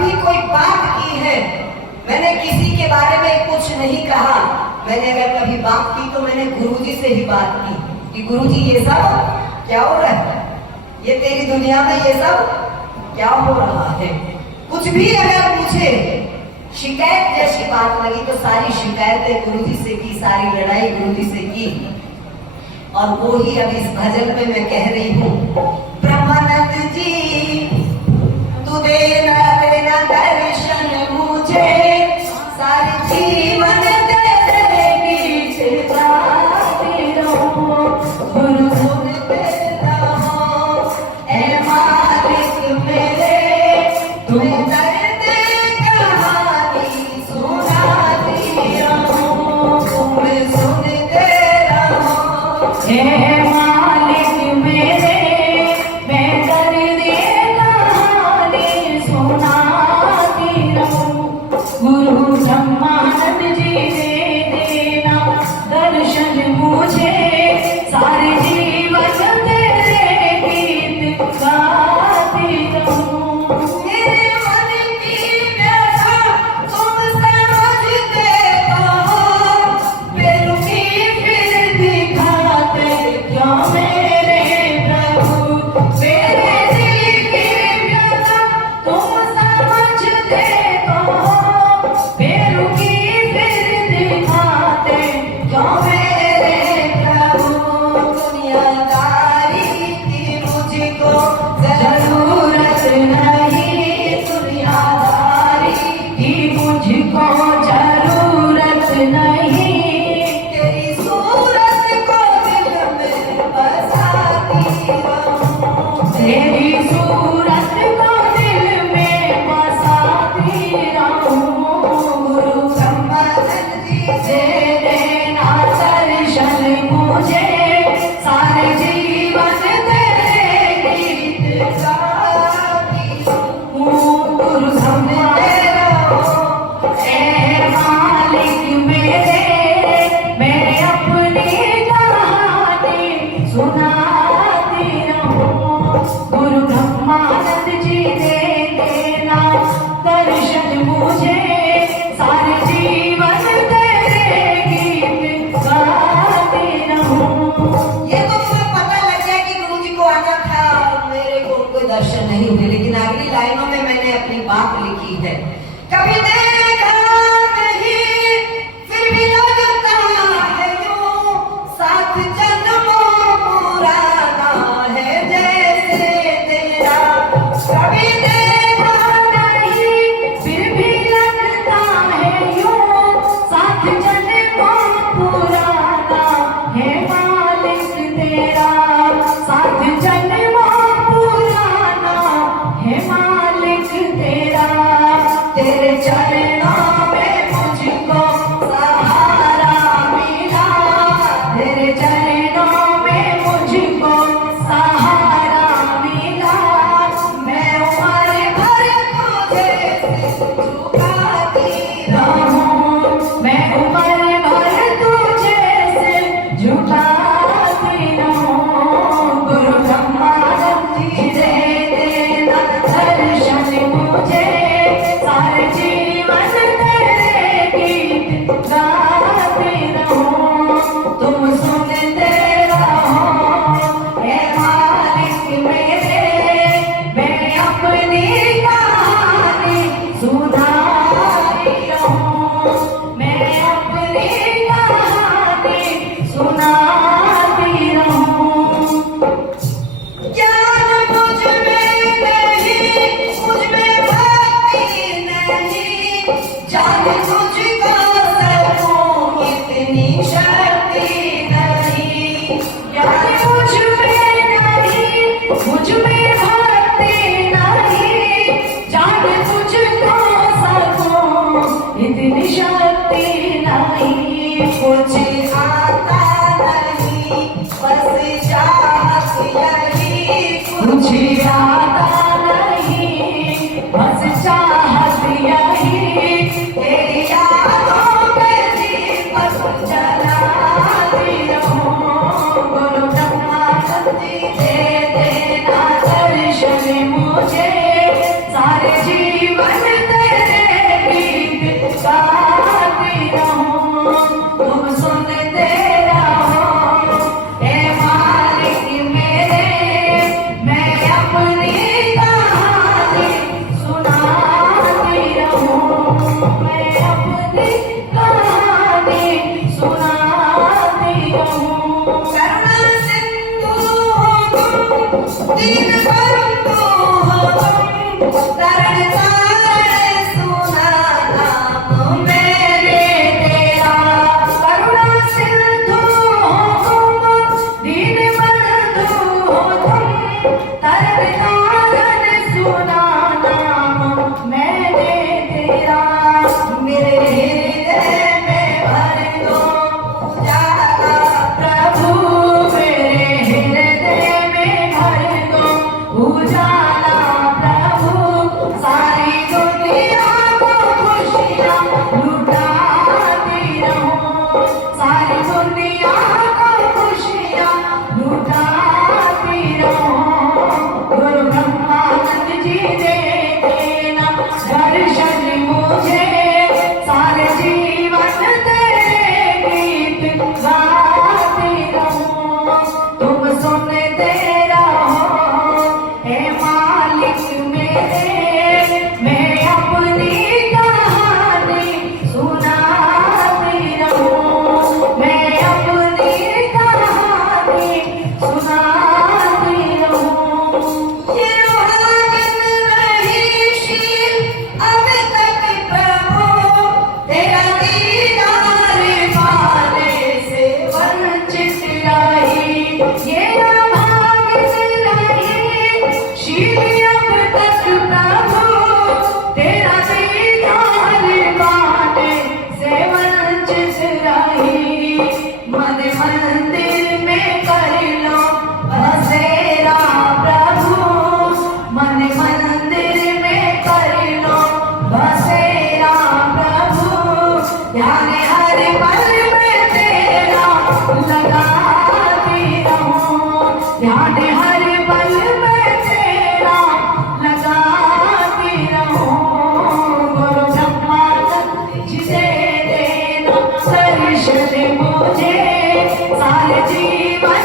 कभी कोई बात की है, मैंने किसी के बारे में कुछ नहीं कहा। मैंने अगर कभी बात की तो मैंने गुरुजी से ही बात की कि गुरुजी ये सब क्या हो रहा है, ये तेरी दुनिया में ये सब क्या हो रहा है। कुछ भी अगर मुझे शिकायत जैसी बात लगी तो सारी शिकायतें गुरुजी से की, सारी लड़ाई गुरुजी से की। और वो ही अब इस भजन में मैं कह रही हूँ, ब्रह्मानंद जी तू देना देना दर्शन मुझे, सारे जीवन तेरे गीत गाती रहूं, गुरु सुनते रहो ऐ मालिक मेरे, तुम दर्द कहानी सुनाती रहूं, तुम सुनते रहो ऐ मालिक मेरे, मैं दर्द कहानी सुनाती रहूं। गुरु ब्रह्मानंद जी दे देना दर्शन मुझे, सारे जीवन तेरे गीत गाती रहूं। मेरे मन की व्यथा तुम समझते हो, बेरुखी फिर दिखाते क्यों मेरे प्रभु, मेरे दिल की व्यथा तुम समझते हो, बेरुखी फिर दिखाते क्यों मेरे प्रभु। दुनियादारी की मुझको जरूरत नहीं, दुनियादारी की मुझको जरूरत नहीं, तेरी सूरत को दिल में बसाती रहूं, तेरी सूरत को दिल में बसाती रहूं। गुरु ब्रह्मानंद जी दे देना दर्शन मुझे, सारे जीवन तेरे गीत गाती हूँ। गुरु सुनते रहो ऐ मालिक मेरे, मैं अपनी कहानी सुनाती रहूं। गुरु ब्रह्मानंद जी दे देना दर्शन मुझे, सारे जीवन तेरे गीत गाती रहूं। ये तो तुम्हें पता लग गया कि गुरुजी को आना था और मेरे को उनको दर्शन नहीं हुए, लेकिन अगली लाइनों में मैंने अपनी बात लिखी है। कभी देखा नहीं फिर भी लगता है यूं, साथ जन्मों पुराना है जैसे तेरा। कभी देखा नहीं फिर भी लगता है यूं, साथ जन्मों पुराना है मालिक तेरा, साथ जन्मों पुराना है मालिक तेरा। तेरे चरणों दीन बंधु हो तुम, तरण तारण सुना नाम मेरे तेरा। करुणा सिंधु हो तुम, दीन बंधु हो तुम, तरण तारण सुना नाम मेरे तेरा। मेरे हृदय में भर दो उजाला प्रभु, मेरे हृदय में भर दो उजाला प्रभु। सारी दुनिया को खुशियाँ लुटाती रहो, सारी दुनिया को खुशियाँ लुटाती रहो। गुरु ब्रह्मानंद जी दे देना दर्शन मुझे, सारे जीवन तेरे गीत गाती रहूं। तुम सुनते रहो हे मालिक मेरे, मैं अपनी कहानी सुनाती रहूं, मैं अपनी कहानी सुनाती रहूं। ये भागन रही शील अब तक प्रभु, तेरा दीदार पाने से वंचित रही। ये भागन रही शील अब तक प्रभु, तेरा दीदार पाने से वंचित रही। मन मंदिर में कर लो बसेरा प्रभु, मन मंदिर में कर लो बसेरा प्रभु। ध्यान हर पल में तेरा लगाती रहूं, ध्यान हर पल में तेरा लगाती रहूं। गुरु ब्रह्मानंद जी दे देना दर्शन मुझे, सारे जीवन